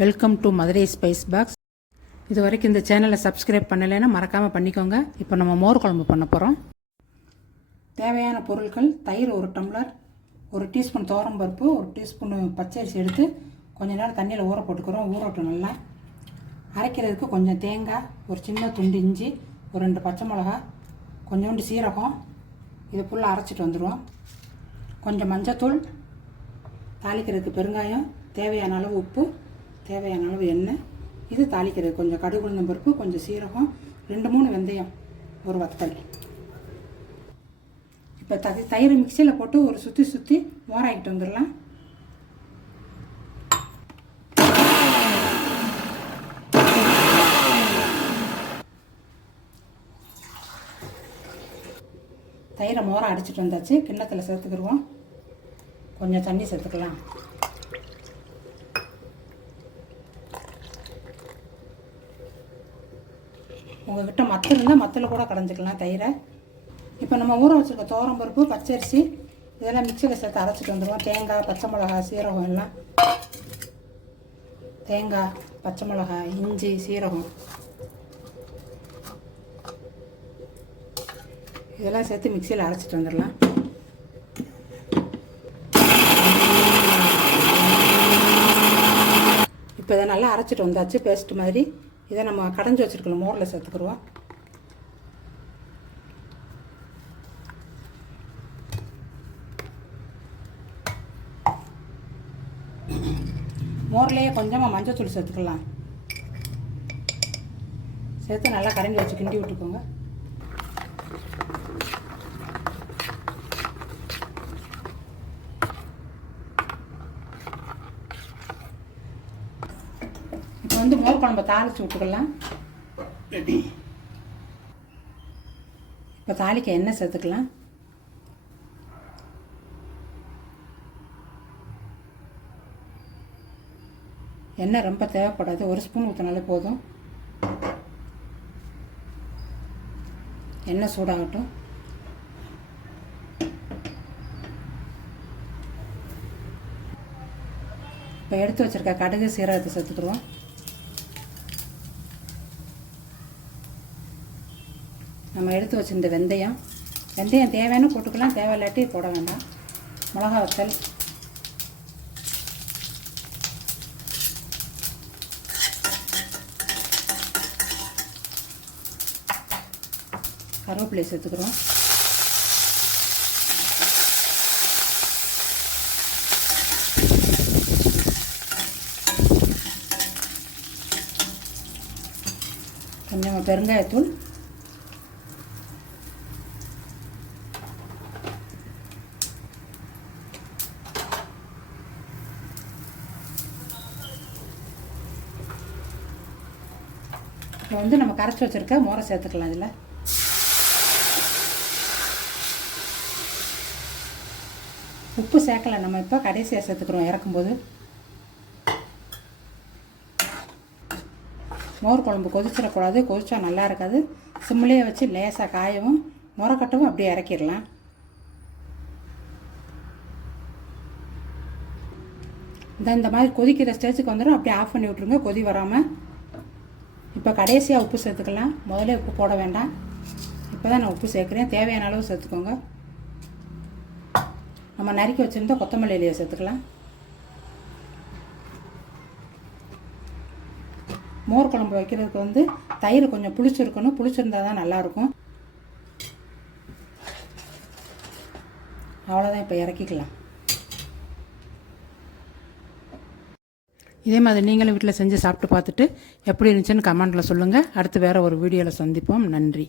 Welcome to Madurai spice box இது வரைக்கும் இந்த சேனலை சப்ஸ்கிரைப் பண்ணலைன்னா மறக்காமல் பண்ணிக்கோங்க. இப்போ நம்ம மோர் குழம்பு பண்ண போகிறோம் தேவையான பொருட்கள் தயிர் ஒரு டம்ளர் ஒரு டீஸ்பூன் பருப்பு ஒரு டீஸ்பூன் பச்சரிசி எடுத்து கொஞ்ச நேரம் தண்ணியில் ஊற போட்டுக்கிறோம். ஊறட்டும் நல்லா. அரைக்கிறதுக்கு கொஞ்சம் தேங்காய் ஒரு சின்ன துண்டு இஞ்சி ஒரு ரெண்டு பச்சை மிளகா கொஞ்சோண்டு சீரகம். இதை ஃபுல்லாக அரைச்சிட்டு வந்துடுவோம் கொஞ்சம் மஞ்சத்தூள் தாளிக்கிறதுக்கு பெருங்காயம் தேவையான அளவு உப்பு தேவையான அளவு எண்ணெய். இது தாளிக்கிறது. கொஞ்சம் கடுகு உளுந்தம் பருப்பு கொஞ்சம் சீரகம் ரெண்டு மூணு வெந்தயம் ஒரு வத்தல். இப்போ த தயிர் மிக்சியில் போட்டு ஒரு சுற்றி சுற்றி மோராக்கிட்டு வந்துடலாம். தயிரை மோரம் அடிச்சிட்டு வந்தாச்சு. கிண்ணத்தில் சேர்த்துக்கிடுவோம் கொஞ்சம் தண்ணி சேர்த்துக்கலாம். உங்ககிட்ட மத்த இருந்தால் மத்தில் கூட கடைஞ்சிக்கலாம் தயிரை. இப்போ நம்ம ஊற வச்சுருக்க தோரம் பருப்பு பச்சரிசி இதெல்லாம் மிக்சியில் சேர்த்து அரைச்சிட்டு வந்துடுவோம் தேங்காய் பச்சை மிளகா சீரகம் எல்லாம். தேங்காய் பச்சை மிளகா இஞ்சி சீரகம். இதெல்லாம் சேர்த்து மிக்சியில் அரைச்சிட்டு வந்துடலாம். இப்போ இதை நல்லா அரைச்சிட்டு வந்தாச்சு பேஸ்ட் மாதிரி. இதை நம்ம கடைஞ்சி வச்சுருக்கோம் மோரில் சேர்த்துக்குருவோம் மோர்லேயே கொஞ்சமாக மஞ்சத்தூள் சேர்த்துக்கலாம். சேர்த்து நல்லா கரைஞ்சி வச்சு கிண்டி விட்டுக்கோங்க. வந்து மோர் குழம்பு தாளித்து விட்டுக்கலாம். இப்போ தாளிக்க எண்ணெய் சேர்த்துக்கலாம்? எண்ணெய் ரொம்ப தேவைப்படாது. ஒரு ஸ்பூன் ஊற்றினாலே போதும். எண்ணெய் சூடாகட்டும். இப்போ எடுத்து வச்சுருக்க கடுகு சீரகத்தை சேர்த்துக்குருவோம் நம்ம எடுத்து வச்சிருந்த வெந்தயம். வெந்தயம் தேவையான போட்டுக்கலாம் தேவையில்லாட்டி போட வேண்டாம். மிளகா வத்தல். கருவேப்பிலை சேர்த்துக்கிறோம். கொஞ்சம் பெருங்காயத்தூள். இப்போ வந்து நம்ம கரைச்சி வச்சுருக்க மோரை சேர்த்துக்கலாம் இதில். உப்பு சேர்க்கலை நம்ம இப்போ கடைசியாக சேர்த்துக்கிறோம். இறக்கும்போது மோர் குழம்பு கொதிச்சிடக்கூடாது. கொதிச்சா நல்லா இருக்காது. சிம்லேயே வச்சு லேசாக காயவும் முறக்கட்டவும் அப்படியே இறக்கிடலாம். இந்த இந்த மாதிரி கொதிக்கிற ஸ்டேஜுக்கு வந்துடும். அப்படியே ஆஃப் பண்ணி விட்ருங்க கொதி வராமல் இப்போ கடைசியாக உப்பு சேர்த்துக்கலாம். முதல்ல உப்பு போட வேண்டாம். இப்போ தான் நான் உப்பு சேர்க்குறேன். தேவையான அளவு சேர்த்துக்கோங்க. நம்ம நறுக்கி வச்சுருந்தா கொத்தமல்லி இலையை சேர்த்துக்கலாம். மோர் குழம்பு வைக்கிறதுக்கு வந்து தயிர் கொஞ்சம் புளிச்சிருக்கணும். புளிச்சிருந்தா தான் நல்லாயிருக்கும். அவ்வளோதான் இப்போ இறக்கிக்கலாம். இதே மாதிரி நீங்களும் வீட்டில் செஞ்சு சாப்பிட்டு பார்த்துட்டு எப்படி இருந்துச்சுன்னு கமெண்ட்டில் சொல்லுங்கள் அடுத்து வேறு ஒரு வீடியோவில் சந்திப்போம். நன்றி.